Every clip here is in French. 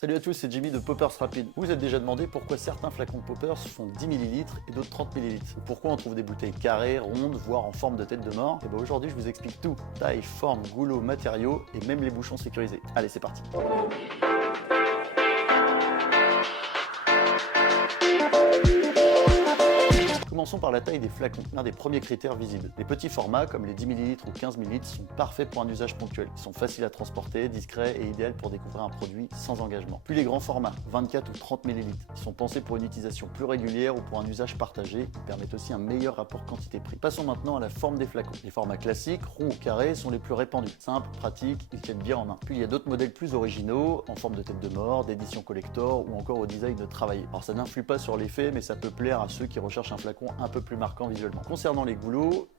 Salut à tous, c'est Jimmy de Poppers Rapide. Vous vous êtes déjà demandé pourquoi certains flacons de Poppers font 10 ml et d'autres 30 ml. Ou pourquoi on trouve des bouteilles carrées, rondes, voire en forme de tête de mort. Et bien aujourd'hui je vous explique tout. Taille, forme, goulot, matériaux et même les bouchons sécurisés. Allez, c'est parti. Commençons par la taille des flacons, l'un des premiers critères visibles. Les petits formats, comme les 10 ml ou 15 ml, sont parfaits pour un usage ponctuel. Ils sont faciles à transporter, discrets et idéaux pour découvrir un produit sans engagement. Puis les grands formats, 24 ou 30 ml, ils sont pensés pour une utilisation plus régulière ou pour un usage partagé. Ils permettent aussi un meilleur rapport quantité-prix. Passons maintenant à la forme des flacons. Les formats classiques, ronds ou carrés, sont les plus répandus. Simples, pratiques, ils tiennent bien en main. Puis il y a d'autres modèles plus originaux, en forme de tête de mort, d'édition collector ou encore au design travaillé. Alors ça n'influe pas sur l'effet, mais ça peut plaire à ceux qui recherchent un flacon un peu plus marquant visuellement. Concernant les goulots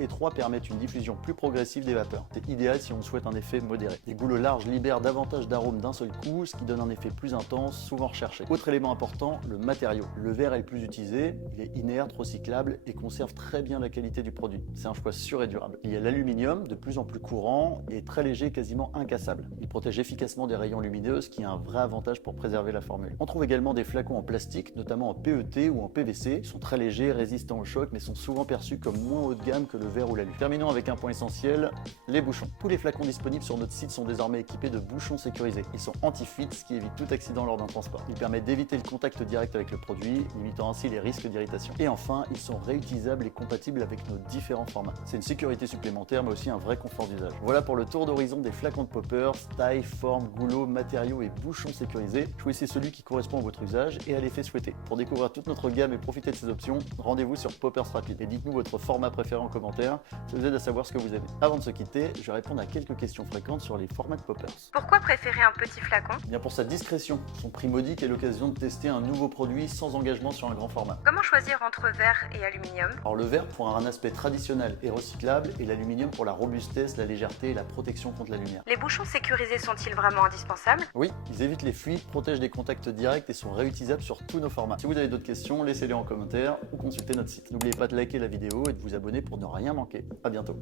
étroits permettent une diffusion plus progressive des vapeurs. C'est idéal si on souhaite un effet modéré. Les goulots larges libèrent davantage d'arômes d'un seul coup, ce qui donne un effet plus intense, souvent recherché. Autre élément important, le matériau. Le verre est le plus utilisé, il est inerte, recyclable et conserve très bien la qualité du produit. C'est un choix sûr et durable. Il y a l'aluminium, de plus en plus courant et très léger et quasiment incassable. Il protège efficacement des rayons lumineux, ce qui est un vrai avantage pour préserver la formule. On trouve également des flacons en plastique, notamment en PET ou en PVC. Ils sont très légers, résistants au choc, mais sont souvent perçus comme moins haut de gamme que le verre ou l'alu. Terminons avec un point essentiel, les bouchons. Tous les flacons disponibles sur notre site sont désormais équipés de bouchons sécurisés. Ils sont anti-fit, ce qui évite tout accident lors d'un transport. Ils permettent d'éviter le contact direct avec le produit, limitant ainsi les risques d'irritation. Et enfin, ils sont réutilisables et compatibles avec nos différents formats. C'est une sécurité supplémentaire, mais aussi un vrai confort d'usage. Voilà pour le tour d'horizon des flacons de Poppers, taille, forme, goulot, matériaux et bouchons sécurisés. Choisissez celui qui correspond à votre usage et à l'effet souhaité. Pour découvrir toute notre gamme et profiter de ces options, rendez-vous sur Poppers Rapide et dites-nous votre format préféré en commentaire, ça vous aide à savoir ce que vous aimez. Avant de se quitter, je vais répondre à quelques questions fréquentes sur les formats de Poppers. Pourquoi préférer un petit flacon? Bien pour sa discrétion, son prix modique est l'occasion de tester un nouveau produit sans engagement sur un grand format. Comment choisir entre verre et aluminium? Alors le verre pour un aspect traditionnel et recyclable et l'aluminium pour la robustesse, la légèreté et la protection contre la lumière. Les bouchons sécurisés sont-ils vraiment indispensables? Oui, ils évitent les fuites, protègent des contacts directs et sont réutilisables sur tous nos formats. Si vous avez d'autres questions, laissez-les en commentaire ou consultez notre site. N'oubliez pas de liker la vidéo et de vous abonner pour ne rien manquer. À bientôt.